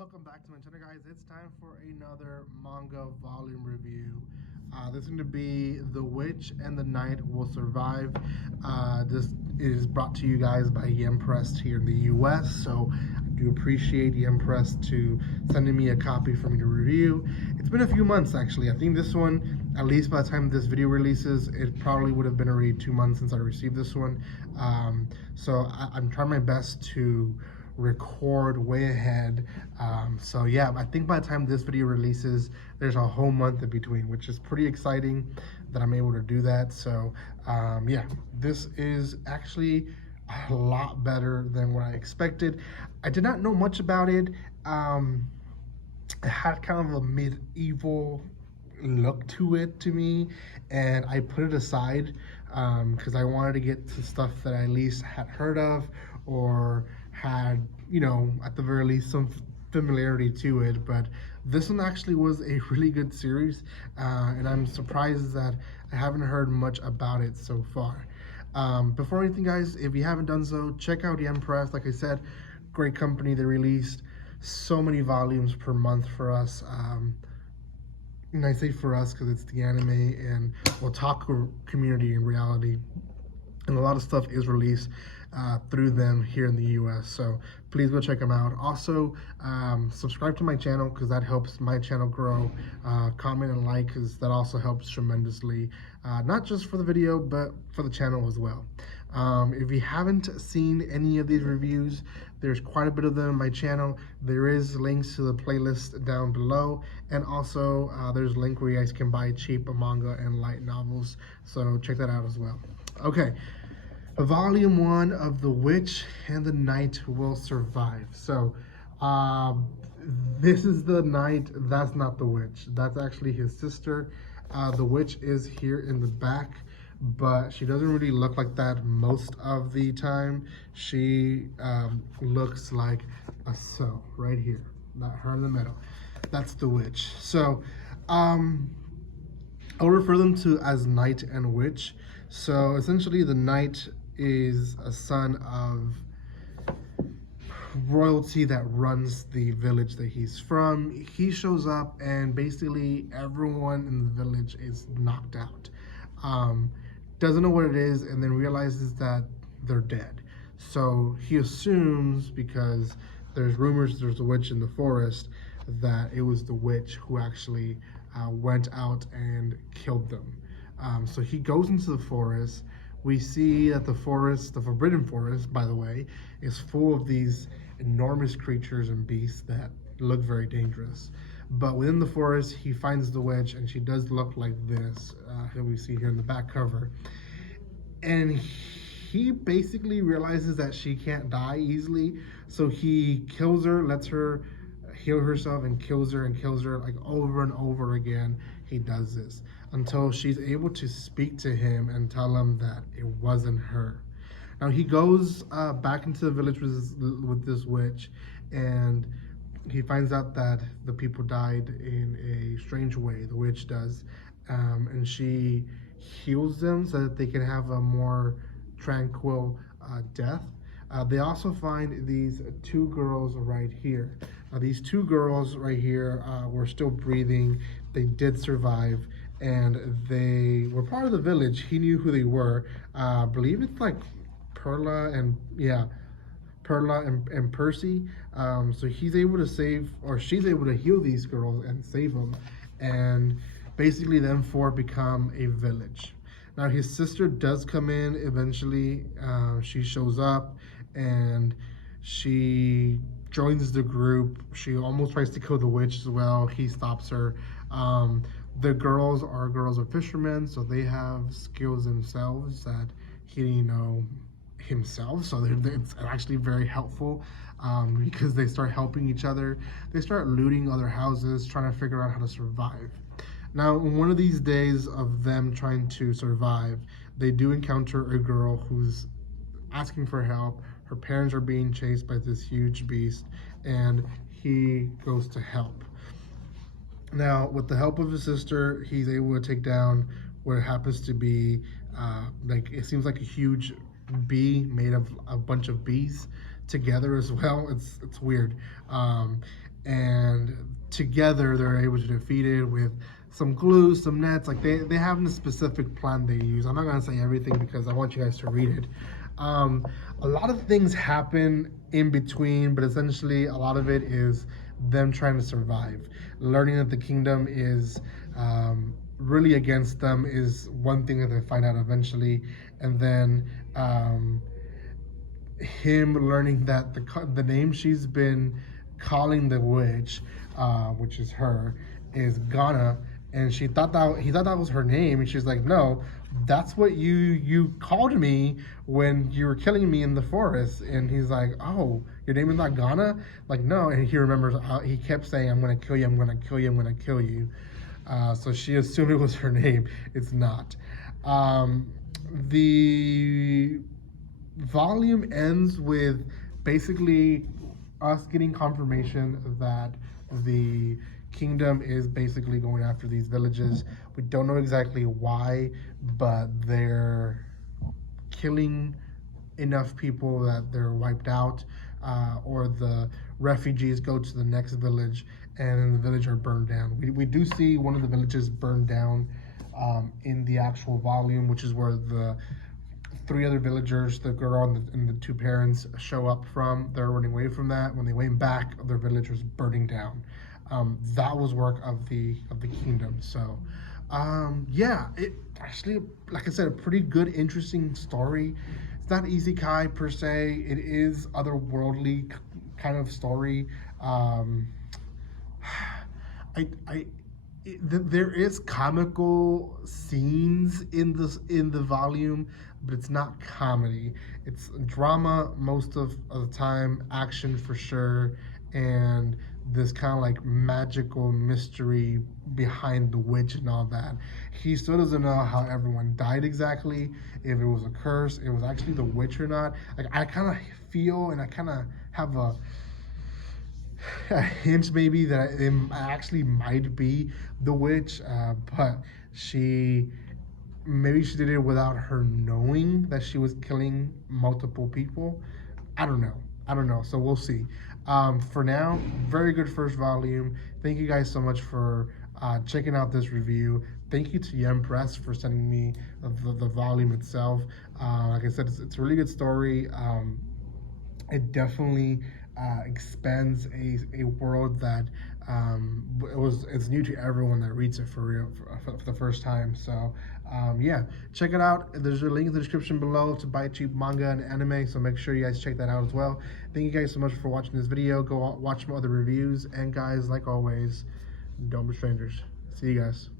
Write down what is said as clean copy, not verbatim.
Welcome back to my channel, guys. It's time for another manga volume review. This is going to be The Witch and the Night Will Survive. This is brought to you guys by Yempress here in the US, so I do appreciate Yempress to sending me a copy for me to review. It's been a few months, actually. I think this one, at least by the time this video releases, it probably would have been already 2 months since I received this one. So I'm trying my best to record way ahead. So yeah, I think by the time this video releases, there's a whole month in between, which is pretty exciting that I'm able to do that. So yeah, this is actually a lot better than what I expected. I did not know much about it. It had kind of a medieval look to it to me, and I put it aside because I wanted to get to stuff that I at least had heard of or had, you know, at the very least some familiarity to it. But this one actually was a really good series, and I'm surprised that I haven't heard much about it so far. Before anything, guys, if you haven't done so, check out Yempress. Like I said, great company. They released so many volumes per month for us. And I say for us because it's the anime and Otaku community in reality, and a lot of stuff is released through them here in the US, so please go check them out. Also, subscribe to my channel because that helps my channel grow. Comment and like because that also helps tremendously, not just for the video but for the channel as well. If you haven't seen any of these reviews, there's quite a bit of them on my channel. There is links to the playlist down below, and also there's a link where you guys can buy cheap manga and light novels, so check that out as well. Okay, Volume 1 of The Witch and the Night Will Survive. So this is the Night, that's not the witch, that's actually his sister. The witch is here in the back, but she doesn't really look like that most of the time. She looks like a so right here, not her in the middle. That's the witch. So I'll refer them to as Knight and Witch. So essentially the Knight is a son of royalty that runs the village that he's from. He shows up and basically everyone in the village is knocked out. Doesn't know what it is, and then realizes that they're dead. So he assumes, because there's rumors there's a witch in the forest, that it was the witch who actually went out and killed them. So he goes into the forest. We see that the forest, the Forbidden Forest, by the way, is full of these enormous creatures and beasts that look very dangerous. But within the forest, he finds the witch, and she does look like this, that we see here in the back cover. And he basically realizes that she can't die easily, so he kills her, lets her heal herself, and kills her like over and over again. He does this until she's able to speak to him and tell him that it wasn't her. Now he goes back into the village with this witch, and he finds out that the people died in a strange way. The witch does, and she heals them so that they can have a more tranquil death. They also find these 2 girls right here. These 2 girls right here were still breathing. They did survive, and they were part of the village. He knew who they were. I believe it's like Perla and Percy. So he's able to save, or she's able to heal these girls and save them, and basically them 4 become a village. Now his sister does come in eventually. She shows up and she joins the group. She almost tries to kill the witch as well. He stops her. The girls are fishermen, so they have skills themselves that he didn't know himself. So it's actually very helpful because they start helping each other. They start looting other houses, trying to figure out how to survive. Now, one of these days of them trying to survive, they do encounter a girl who's asking for help. Her parents are being chased by this huge beast, and he goes to help. Now, with the help of his sister, he's able to take down what happens to be, like, it seems like a huge bee made of a bunch of bees together as well. It's weird. and together they're able to defeat it with some glue, some nets. Like they have a specific plan they use. I'm not gonna say everything because I want you guys to read it. A lot of things happen in between, but essentially a lot of it is them trying to survive. Learning that the kingdom is really against them is one thing that they find out eventually, and then him learning that the name she's been calling the witch, which is her, is Ghana, and he thought that was her name, and she's like, no, that's what you called me when you were killing me in the forest. And he's like, oh, your name is not Ghana? Like, no. And he remembers he kept saying, I'm gonna kill you, I'm gonna kill you, I'm gonna kill you. So she assumed it was her name. It's not. The volume ends with basically us getting confirmation that the kingdom is basically going after these villages. We don't know exactly why, but they're killing enough people that they're wiped out, or the refugees go to the next village and the village are burned down. We do see one of the villages burned down in the actual volume, which is where the 3 other villagers, the girl and the 2 parents, show up from. They're running away from that. When they went back, their village was burning down. That was work of the kingdom. So yeah, it actually, like I said, a pretty good, interesting story. It's not isekai per se. It is otherworldly kind of story. There is comical scenes in the volume, but it's not comedy. It's drama most of the time, action for sure, and this kind of like magical mystery behind the witch and all that. He still doesn't know how everyone died exactly, if it was a curse, it was actually the witch or not. Like, I kind of feel, and I kind of have a hint maybe that it actually might be the witch, but maybe she did it without her knowing that she was killing multiple people. I don't know, so we'll see. For now, very good first volume. Thank you guys so much for checking out this review. Thank you to Yem Press for sending me the volume itself. Like I said, it's a really good story. It definitely expands a world that it's new to everyone that reads it for real for the first time. So yeah, check it out. There's a link in the description below to buy cheap manga and anime, so make sure you guys check that out as well. Thank you guys so much for watching this video. Go watch some other reviews, and guys, like always, don't be strangers. See you guys.